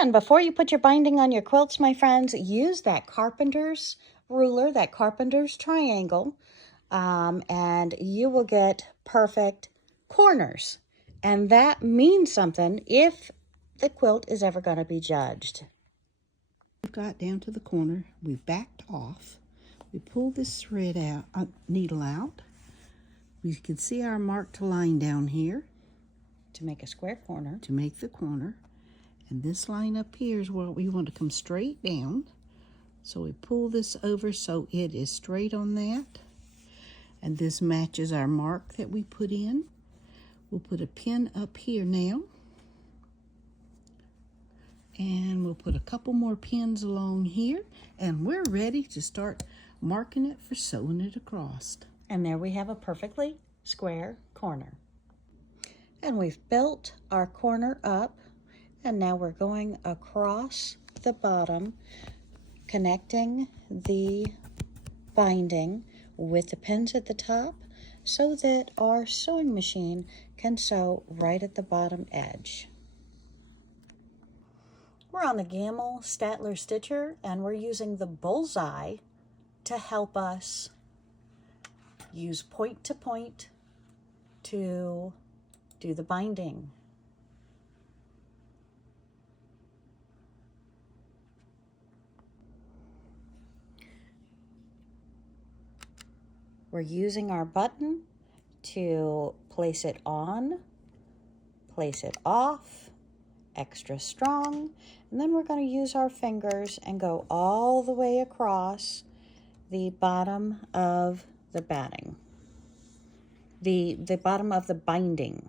And before you put your binding on your quilts, my friends, use that carpenter's ruler, that carpenter's triangle, and you will get perfect corners. And that means something if the quilt is ever going to be judged. We've got down to the corner, we've backed off, we pull this thread out, needle out. We can see our marked line down here. To make a square corner. To make the corner. And this line up here is where we want to come straight down. So we pull this over so it is straight on that. And this matches our mark that we put in. We'll put a pin up here now. And we'll put a couple more pins along here. And we're ready to start marking it for sewing it across. And there we have a perfectly square corner. And we've built our corner up. And now we're going across the bottom, connecting the binding with the pins at the top so that our sewing machine can sew right at the bottom edge. We're on the Gamble Statler Stitcher, and we're using the bullseye to help us use point to point to do the binding. We're using our button to place it on, place it off, extra strong, and then we're going to use our fingers and go all the way across the bottom of the batting, the bottom of the binding.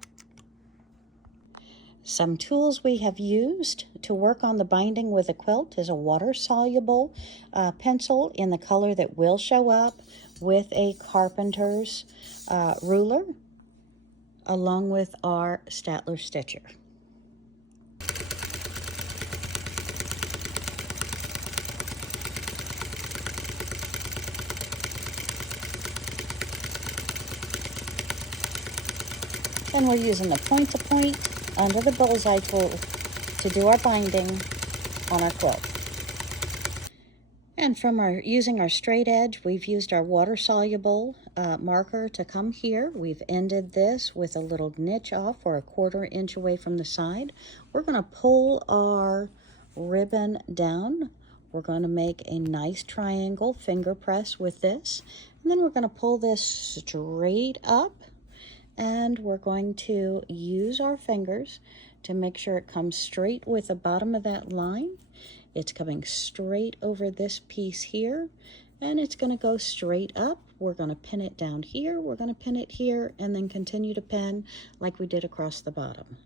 Some tools we have used to work on the binding with a quilt is a water-soluble pencil in the color that will show up with a carpenter's ruler, along with our Statler Stitcher. And we're using the point-to-point under the bullseye tool to do our binding on our quilt. And from using our straight edge, we've used our water-soluble marker to come here. We've ended this with a little niche off or 1/4 inch away from the side. We're going to pull our ribbon down. We're going to make a nice triangle finger press with this. And then we're going to pull this straight up. And we're going to use our fingers to make sure it comes straight with the bottom of that line. It's coming straight over this piece here, and it's going to go straight up. We're going to pin it down here, we're going to pin it here, and then continue to pin like we did across the bottom.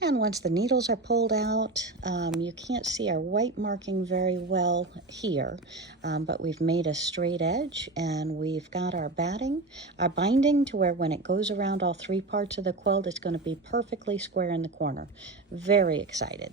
And once the needles are pulled out, you can't see our white marking very well here, but we've made a straight edge, and we've got our binding to where when it goes around all 3 parts of the quilt, it's going to be perfectly square in the corner. Very excited.